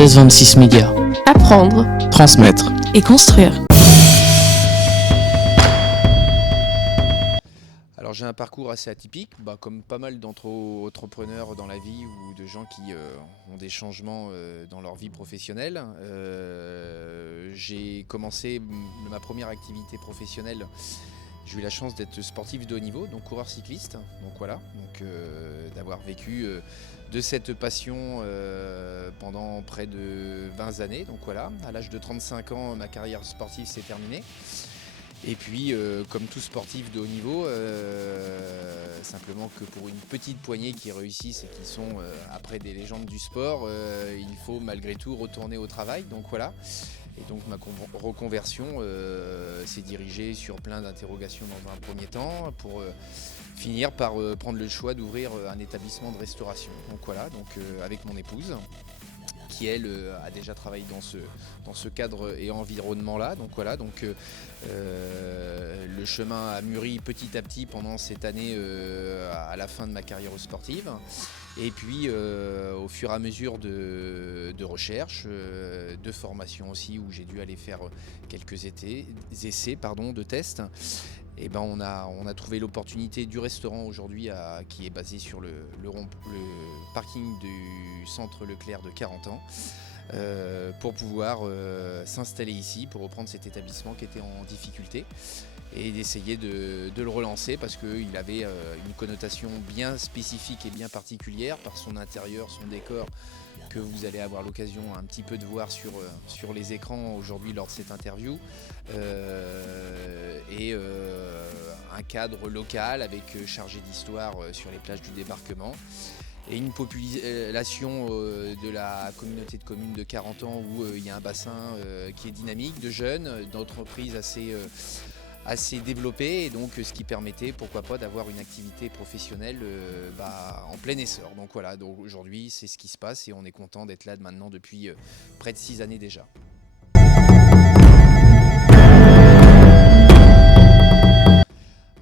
1626 Médias. Apprendre, Transmettre. et construire. Alors j'ai un parcours assez atypique, comme pas mal d'entrepreneurs dans la vie ou de gens qui ont des changements dans leur vie professionnelle. J'ai commencé ma première activité professionnelle. J'ai eu la chance d'être sportif de haut niveau, donc coureur cycliste. Donc voilà, d'avoir vécu de cette passion pendant près de 20 années. Donc voilà, à l'âge de 35 ans, ma carrière sportive s'est terminée. Et puis, comme tout sportif de haut niveau, simplement que pour une petite poignée qui réussissent et qui sont après des légendes du sport, il faut malgré tout retourner au travail. Donc voilà. Et donc ma reconversion s'est dirigée sur plein d'interrogations dans un premier temps pour finir par prendre le choix d'ouvrir un établissement de restauration. Donc voilà, avec mon épouse, qui elle a déjà travaillé dans ce cadre et environnement-là. Donc voilà, le chemin a mûri petit à petit pendant cette année à la fin de ma carrière sportive. Et puis au fur et à mesure de recherche, de formation aussi, où j'ai dû aller faire quelques essais de tests. Et on a trouvé l'opportunité du restaurant aujourd'hui qui est basé sur le parking du centre Leclerc de 40 ans pour pouvoir s'installer ici, pour reprendre cet établissement qui était en difficulté et d'essayer de le relancer parce qu'il avait une connotation bien spécifique et bien particulière par son intérieur, son décor, que vous allez avoir l'occasion un petit peu de voir sur les écrans aujourd'hui lors de cette interview, et un cadre local avec chargé d'histoire sur les plages du débarquement et une population de la communauté de communes de 40 ans où il y a un bassin qui est dynamique, de jeunes, d'entreprises assez développé, et donc ce qui permettait pourquoi pas d'avoir une activité professionnelle en plein essor. Donc voilà, aujourd'hui c'est ce qui se passe et on est content d'être là maintenant depuis près de 6 années déjà.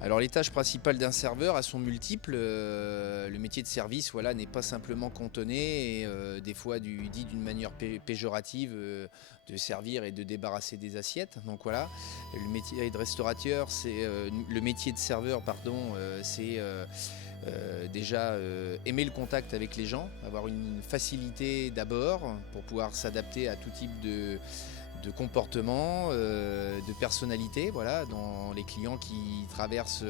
Alors les tâches principales d'un serveur, elles sont multiples. Le métier de service n'est pas simplement cantonné et des fois dit d'une manière péjorative de servir et de débarrasser des assiettes. Donc voilà, le métier de restaurateur, le métier de serveur, c'est déjà aimer le contact avec les gens, avoir une facilité d'abord pour pouvoir s'adapter à tout type de comportement, de personnalité, dans les clients qui traversent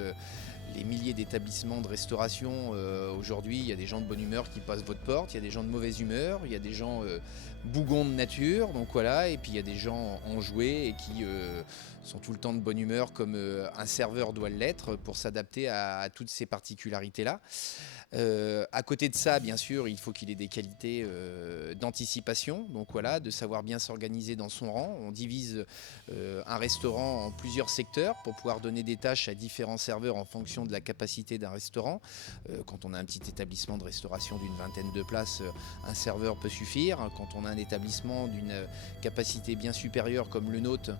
les milliers d'établissements de restauration. Aujourd'hui, il y a des gens de bonne humeur qui passent votre porte, il y a des gens de mauvaise humeur, il y a des gens bougons de nature, et puis il y a des gens enjoués et qui sont tout le temps de bonne humeur comme un serveur doit l'être pour s'adapter à toutes ces particularités-là. À côté de ça, bien sûr, il faut qu'il ait des qualités d'anticipation, de savoir bien s'organiser dans son rang. On divise un restaurant en plusieurs secteurs pour pouvoir donner des tâches à différents serveurs en fonction de la capacité d'un restaurant. Quand on a un petit établissement de restauration d'une vingtaine de places, un serveur peut suffire. Quand on a un établissement d'une capacité bien supérieure comme le nôtre,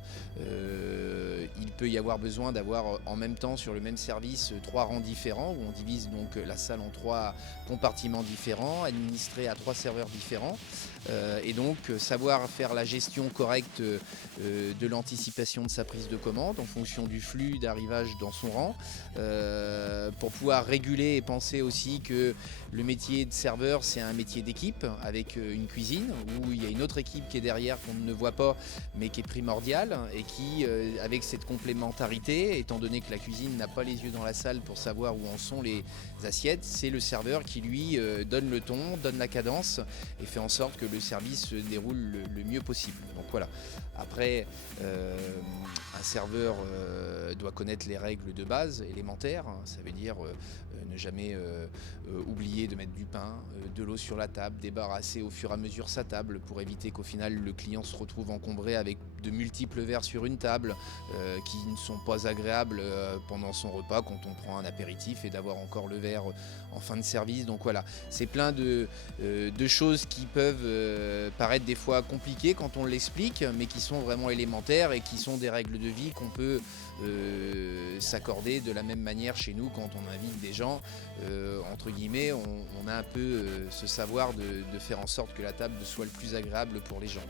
il peut y avoir besoin d'avoir en même temps sur le même service 3 rangs différents où on divise donc la salle en 3 compartiments différents, administrés à 3 serveurs différents, et donc savoir faire la gestion correcte de l'anticipation de sa prise de commande en fonction du flux d'arrivage dans son rang, pour pouvoir réguler et penser aussi que le métier de serveur, c'est un métier d'équipe avec une cuisine où il y a une autre équipe qui est derrière qu'on ne voit pas mais qui est primordiale et qui, avec cette complémentarité, étant donné que la cuisine n'a pas les yeux dans la salle pour savoir où en sont les assiettes, c'est le serveur qui lui donne le ton, donne la cadence et fait en sorte que le service se déroule le mieux possible. Donc voilà. Après, un serveur doit connaître les règles de base élémentaires. Ça veut dire ne jamais oublier de mettre du pain, de l'eau sur la table, débarrasser au fur et à mesure sa table pour éviter qu'au final le client se retrouve encombré avec de multiples verres sur une table qui ne sont pas agréables pendant son repas quand on prend un apéritif, et d'avoir encore le verre en fin de service. Donc voilà, c'est plein de choses qui peuvent paraître des fois compliquées quand on l'explique, mais qui sont vraiment élémentaires et qui sont des règles de vie qu'on peut s'accorder de la même manière chez nous quand on invite des gens. Entre guillemets, on a un peu ce savoir de faire en sorte que la table soit le plus agréable pour les gens.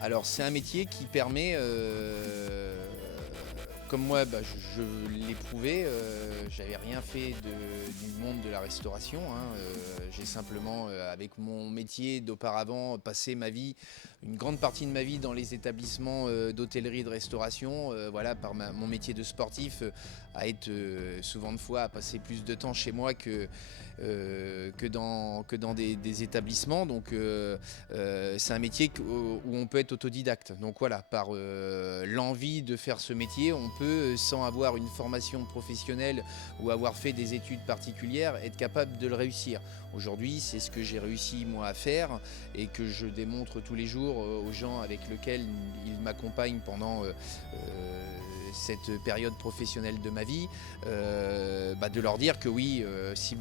Alors c'est un métier qui permet, comme moi je l'ai prouvé, j'avais rien fait du monde de la restauration, hein, j'ai simplement avec mon métier d'auparavant passé une grande partie de ma vie dans les établissements d'hôtellerie et de restauration, voilà, par mon métier de sportif, à être souvent de fois à passer plus de temps chez moi que dans des établissements. Donc c'est un métier où on peut être autodidacte. Donc voilà, par l'envie de faire ce métier, on peut, sans avoir une formation professionnelle ou avoir fait des études particulières, être capable de le réussir. Aujourd'hui, c'est ce que j'ai réussi moi à faire et que je démontre tous les jours aux gens avec lesquels ils m'accompagnent pendant cette période professionnelle de ma vie, de leur dire que oui, si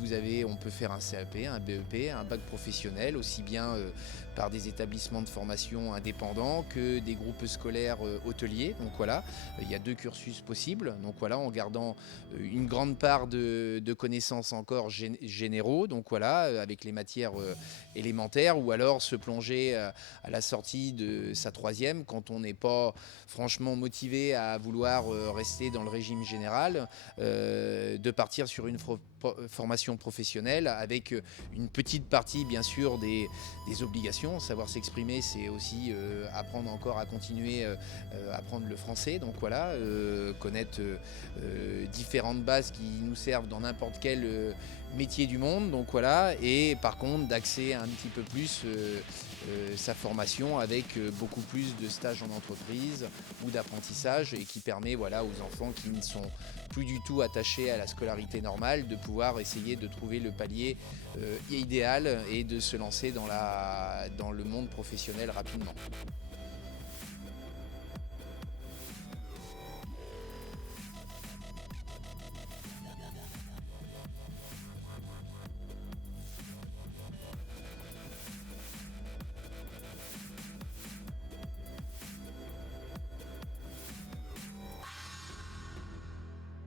on peut faire un CAP, un BEP, un bac professionnel, aussi bien par des établissements de formation indépendants que des groupes scolaires hôteliers. Donc voilà, il y a 2 cursus possibles. Donc voilà, en gardant une grande part de connaissances encore généraux, donc voilà, avec les matières élémentaires, ou alors se plonger à la sortie de sa 3e quand on n'est pas franchement motivé à vouloir rester dans le régime général, de partir sur une formation professionnelle avec une petite partie bien sûr des obligations. Savoir s'exprimer, c'est aussi apprendre encore à continuer à apprendre le français. Donc voilà, connaître différentes bases qui nous servent dans n'importe quel métier du monde. Donc voilà, et par contre d'axer un petit peu plus sa formation avec beaucoup plus de stages en entreprise ou d'apprentissage, et qui permet voilà, aux enfants qui ne sont plus du tout attachés à la scolarité normale de pouvoir essayer de trouver le palier idéal et de se lancer dans le monde professionnel rapidement.